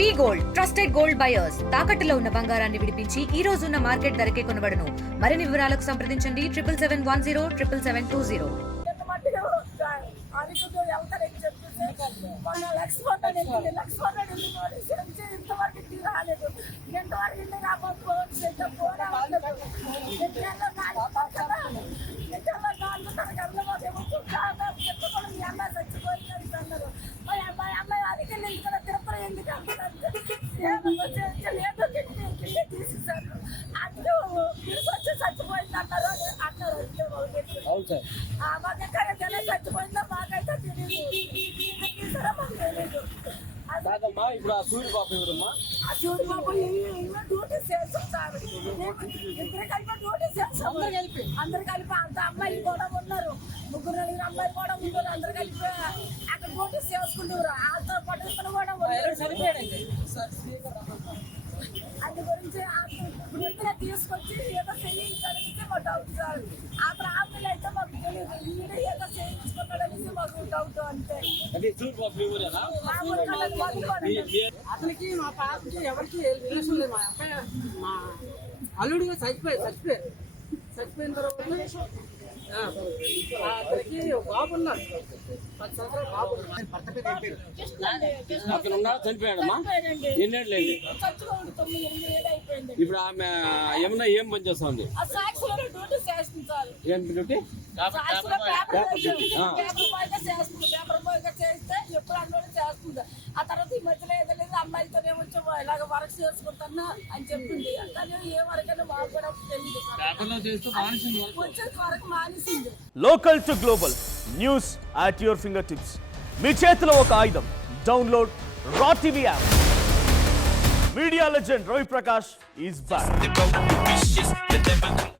వి gold trusted gold buyers తాకట్టులో ఉన్న బంగారాన్ని విడిపించి ఈ రోజు ఉన్న మార్కెట్ ధరకే కొనబడును. మరిన్ని వివరాలకు సంప్రదించండి 77107720. కాదమ్మా ఇప్పుడు ఆ సూర్య బాబు ఎవరమ్మా? సూర్య బాబు డ్యూటీ చేస్తాం సార్. అందరు కలిపి అంత అమ్మాయిలు కూడా ఉన్నారు, ముగ్గురు నలుగురు అమ్మాయిలు కూడా ఉన్నారు. అందరు కలిపి అక్కడ డ్యూటీ చేసుకుంటారు. వాళ్ళతో పాటు ఇతను కూడా ఉన్నారు. అందు గురించి ఇప్పుడు ఇతనే తీసుకొచ్చి ఏదో చేయించాలనేసి మా డౌట్ సార్. అక్కడ ఆపిల్ అయితే మాకు తెలియదు, ఈడ ఏదో చేయించుకున్నాడనేసి మాకు డౌట్ అంతే. అతనికి మా పాపకి ఎవరికి రిలేషన్ లేదు. మా అబ్బాయి మా అల్లుడిగా చచ్చిపోయిన తర్వాత అతనికి బాబు ఉన్నారు, 10 సంవత్సరాలు బాబు ఉన్నారు. అతను ఉన్నా చనిపోయాడమ్మా? ఎన్నేళ్ళు అయింది? చచ్చిపోయింది 9 ఏళ్ళు అయిపోయింది. ఇప్పుడు ఆమె ఏమన్నా ఏం పని చేస్తుంది? ఆ సాక్షిలో డ్యూటీ చేస్తుంది సార్. ఏం డ్యూటీ? పేపర్ బాయ్గా చేస్తుంది. పేపర్ బాయ్గా చేస్తే ఎప్పుడు అన్నోడు చేస్తుంది. ఆ తర్వాత ఈ మధ్యలో ఏదో లేదు అమ్మాయిలతోనే వచ్చి ఇలాగ వర్క్ చేసుకుంటున్నా అని చెప్పింది. కానీ ఏ వరకైనా మాకు కూడా తెలియదు. వచ్చేసి వరకు మానేసింది. Local to global news at your finger tips. మీ చేతిలో ఒక ఆయుధం. Download raw TV app. Media legend Ravi Prakash is back.